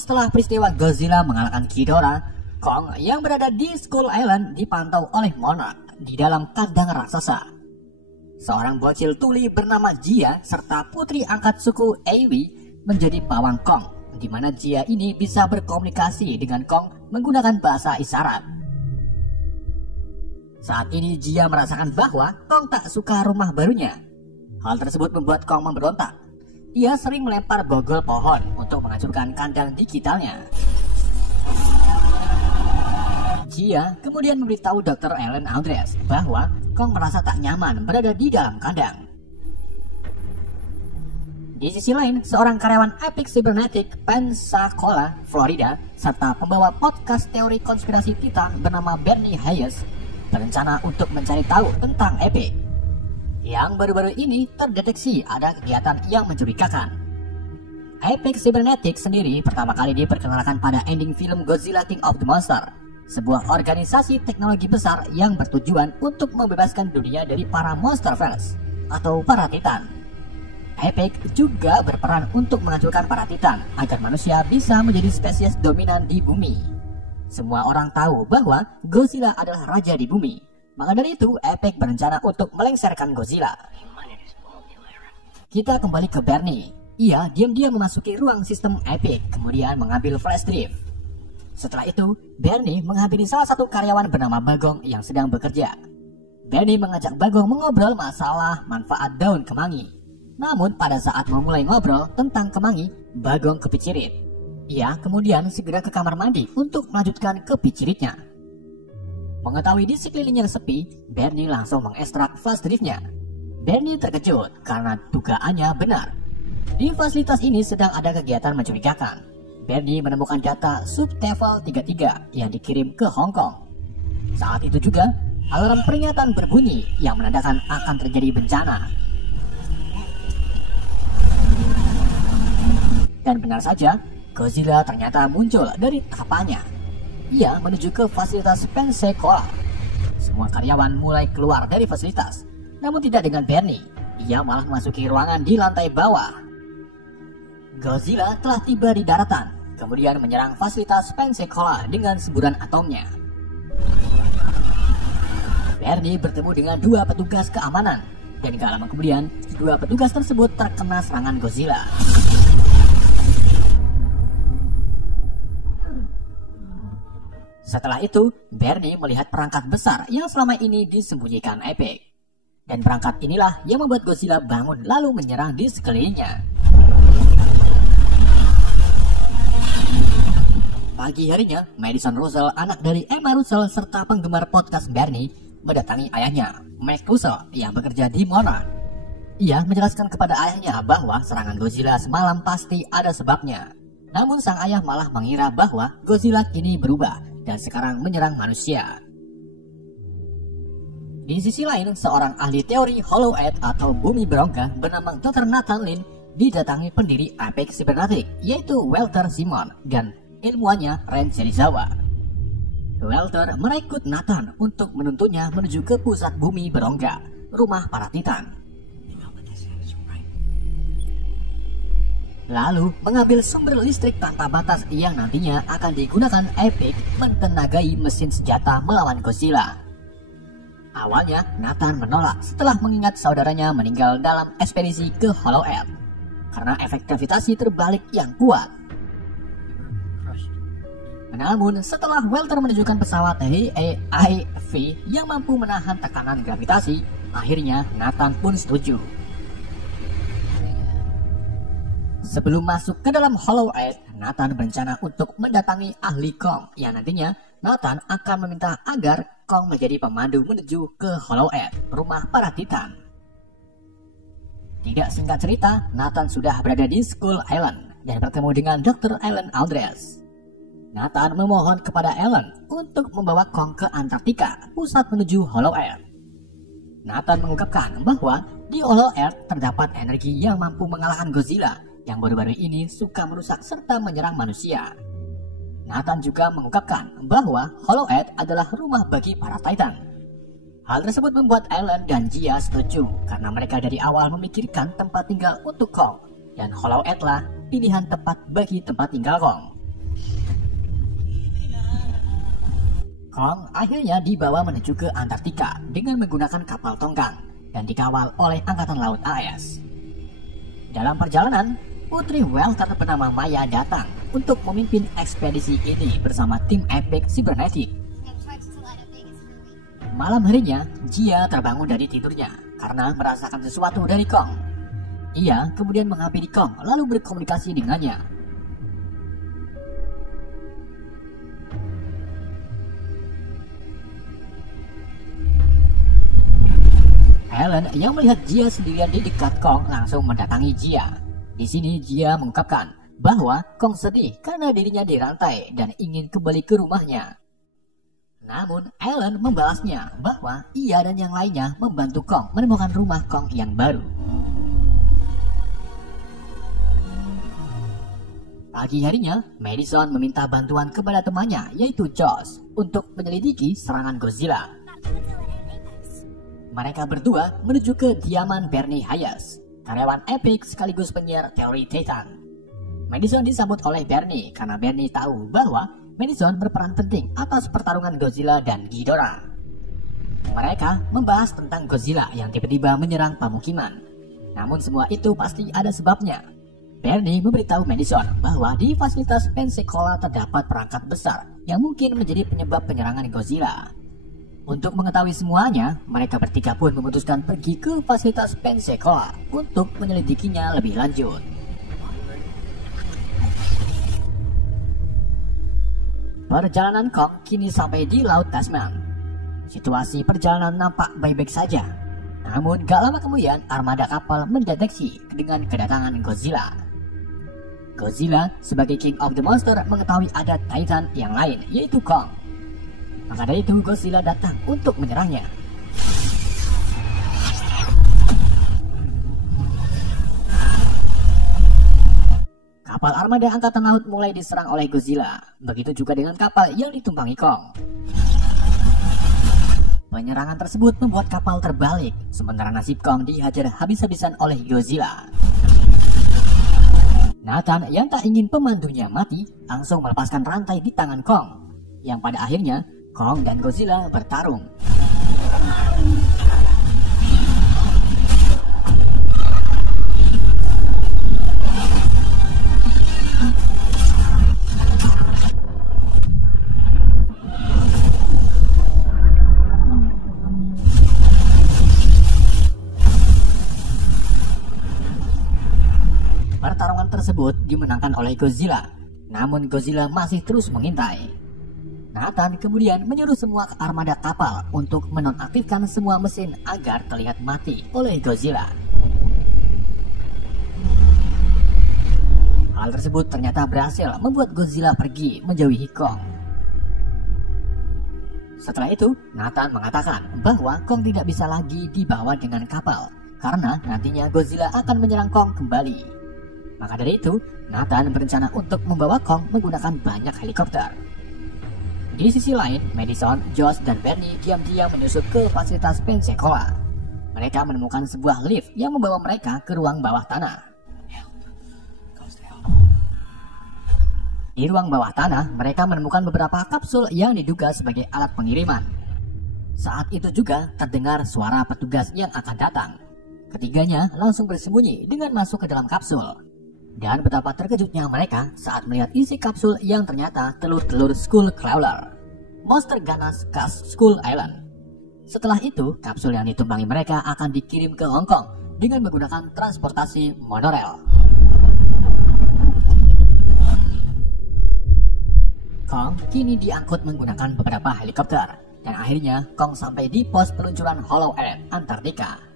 setelah peristiwa Godzilla mengalahkan Ghidorah, Kong yang berada di Skull Island dipantau oleh Monarch di dalam kandang raksasa. Seorang bocil tuli bernama Jia serta putri angkat suku Ewi menjadi pawang Kong, di mana Jia ini bisa berkomunikasi dengan Kong menggunakan bahasa isyarat. Saat ini Jia merasakan bahwa Kong tak suka rumah barunya. Hal tersebut membuat Kong memberontak. Ia sering melempar bogol pohon untuk menghancurkan kandang digitalnya. Jia kemudian memberitahu Dr. Alan Aldrich bahwa Kong merasa tak nyaman berada di dalam kandang. Di sisi lain, seorang karyawan Epic Cybernetic Pensacola, Florida, serta pembawa podcast teori konspirasi Titan bernama Bernie Hayes berencana untuk mencari tahu tentang Epic. Yang baru-baru ini terdeteksi ada kegiatan yang mencurigakan. Epic Cybernetic sendiri pertama kali diperkenalkan pada ending film Godzilla King of the Monsters, sebuah organisasi teknologi besar yang bertujuan untuk membebaskan dunia dari para Monsterverse atau para Titan. Epic juga berperan untuk menghancurkan para Titan agar manusia bisa menjadi spesies dominan di bumi. Semua orang tahu bahwa Godzilla adalah raja di bumi. Maka dari itu, Epic berencana untuk melengsarkan Godzilla. Kita kembali ke Bernie. Ia diam-diam memasuki ruang sistem Epic, kemudian mengambil flash drive. Setelah itu, Bernie menghampiri salah satu karyawan bernama Bagong yang sedang bekerja. Bernie mengajak Bagong mengobrol masalah manfaat daun kemangi. Namun pada saat memulai ngobrol tentang kemangi, Bagong kepicirit. Ia kemudian segera ke kamar mandi untuk melanjutkan kepiciritnya. Mengetahui di sekelilingnya sepi, Bernie langsung mengekstrak flash drive-nya. Bernie terkejut karena dugaannya benar. Di fasilitas ini sedang ada kegiatan mencurigakan. Bernie menemukan data Sublevel 33 yang dikirim ke Hong Kong. Saat itu juga, alarm peringatan berbunyi yang menandakan akan terjadi bencana. Dan benar saja, Godzilla ternyata muncul dari tapannya. Ia menuju ke fasilitas Pensacola. Semua karyawan mulai keluar dari fasilitas, namun tidak dengan Bernie. Ia malah memasuki ruangan di lantai bawah. Godzilla telah tiba di daratan, kemudian menyerang fasilitas Pensacola dengan semburan atomnya. Bernie bertemu dengan dua petugas keamanan, dan gak lama kemudian, dua petugas tersebut terkena serangan Godzilla. Setelah itu, Bernie melihat perangkat besar yang selama ini disembunyikan Epic. Dan perangkat inilah yang membuat Godzilla bangun lalu menyerang di sekelilingnya. Pagi harinya, Madison Russell, anak dari Emma Russell serta penggemar podcast Bernie, mendatangi ayahnya, Mike Russell, yang bekerja di Monarch. Ia menjelaskan kepada ayahnya bahwa serangan Godzilla semalam pasti ada sebabnya. Namun sang ayah malah mengira bahwa Godzilla kini berubah dan sekarang menyerang manusia. Di sisi lain, seorang ahli teori Hollow Earth atau bumi berongga bernama Dr. Nathan Lin didatangi pendiri Epic Cybernetic, yaitu Walter Simon dan ilmuwannya Ren Serizawa. Walter merekrut Nathan untuk menuntunnya menuju ke pusat bumi berongga, rumah para Titan. Lalu mengambil sumber listrik tanpa batas yang nantinya akan digunakan Epic mentenagai mesin senjata melawan Godzilla. Awalnya Nathan menolak setelah mengingat saudaranya meninggal dalam ekspedisi ke Hollow Earth karena efek gravitasi terbalik yang kuat. Namun setelah Walter menunjukkan pesawat HAIV yang mampu menahan tekanan gravitasi, akhirnya Nathan pun setuju. Sebelum masuk ke dalam Hollow Earth, Nathan berencana untuk mendatangi ahli Kong yang nantinya Nathan akan meminta agar Kong menjadi pemandu menuju ke Hollow Earth, rumah para Titan. Tidak singkat cerita, Nathan sudah berada di Skull Island dan bertemu dengan Dr. Alan Aldrich. Nathan memohon kepada Alan untuk membawa Kong ke Antartika, pusat menuju Hollow Earth. Nathan mengungkapkan bahwa di Hollow Earth terdapat energi yang mampu mengalahkan Godzilla yang baru-baru ini suka merusak serta menyerang manusia. Nathan juga mengungkapkan bahwa Hollow Earth adalah rumah bagi para Titan. Hal tersebut membuat Alan dan Jia setuju karena mereka dari awal memikirkan tempat tinggal untuk Kong, dan Hollow Earth lah pilihan tepat bagi tempat tinggal Kong. Kong akhirnya dibawa menuju ke Antartika dengan menggunakan kapal tongkang dan dikawal oleh Angkatan Laut AS. Dalam perjalanan, Putri Welter bernama Maya datang untuk memimpin ekspedisi ini bersama tim Epic Cybernetic. Malam harinya, Jia terbangun dari tidurnya karena merasakan sesuatu dari Kong. Ia kemudian menghampiri Kong lalu berkomunikasi dengannya. Helen yang melihat Jia sendirian di dekat Kong langsung mendatangi Jia. Di sini Jia mengungkapkan bahwa Kong sedih karena dirinya dirantai dan ingin kembali ke rumahnya. Namun Helen membalasnya bahwa ia dan yang lainnya membantu Kong menemukan rumah Kong yang baru. Pagi harinya, Madison meminta bantuan kepada temannya yaitu Josh untuk menyelidiki serangan Godzilla. Mereka berdua menuju ke kediaman Bernie Hayes, karyawan Epic sekaligus penyiar teori Titan. Madison disambut oleh Bernie karena Bernie tahu bahwa Madison berperan penting atas pertarungan Godzilla dan Ghidorah. Mereka membahas tentang Godzilla yang tiba-tiba menyerang pemukiman. Namun semua itu pasti ada sebabnya. Bernie memberitahu Madison bahwa di fasilitas Pensacola terdapat perangkat besar yang mungkin menjadi penyebab penyerangan Godzilla. Untuk mengetahui semuanya, mereka bertiga pun memutuskan pergi ke fasilitas Pensacola untuk menyelidikinya lebih lanjut. Perjalanan Kong kini sampai di Laut Tasman. Situasi perjalanan nampak baik-baik saja. Namun gak lama kemudian armada kapal mendeteksi dengan kedatangan Godzilla. Godzilla sebagai King of the Monster mengetahui ada Titan yang lain yaitu Kong. Maka dari itu Godzilla datang untuk menyerangnya. Kapal armada angkatan laut mulai diserang oleh Godzilla. Begitu juga dengan kapal yang ditumpangi Kong. Penyerangan tersebut membuat kapal terbalik, sementara nasib Kong dihajar habis-habisan oleh Godzilla. Nathan yang tak ingin pemandunya mati langsung melepaskan rantai di tangan Kong, yang pada akhirnya Kong dan Godzilla bertarung. Pertarungan tersebut dimenangkan oleh Godzilla, namun Godzilla masih terus mengintai. Nathan kemudian menyuruh semua armada kapal untuk menonaktifkan semua mesin agar terlihat mati oleh Godzilla. Hal tersebut ternyata berhasil membuat Godzilla pergi menjauhi Kong. Setelah itu, Nathan mengatakan bahwa Kong tidak bisa lagi dibawa dengan kapal karena nantinya Godzilla akan menyerang Kong kembali. Maka dari itu, Nathan berencana untuk membawa Kong menggunakan banyak helikopter. Di sisi lain, Madison, Josh, dan Bernie diam-diam menyusup ke fasilitas Pensacola. Mereka menemukan sebuah lift yang membawa mereka ke ruang bawah tanah. Di ruang bawah tanah, mereka menemukan beberapa kapsul yang diduga sebagai alat pengiriman. Saat itu juga terdengar suara petugas yang akan datang. Ketiganya langsung bersembunyi dengan masuk ke dalam kapsul. Dan betapa terkejutnya mereka saat melihat isi kapsul yang ternyata telur-telur Skullcrawler, monster ganas khas Skull Island. Setelah itu, kapsul yang ditumpangi mereka akan dikirim ke Hong Kong dengan menggunakan transportasi monorail. Kong kini diangkut menggunakan beberapa helikopter, dan akhirnya Kong sampai di pos peluncuran Hollow Earth, Antartika.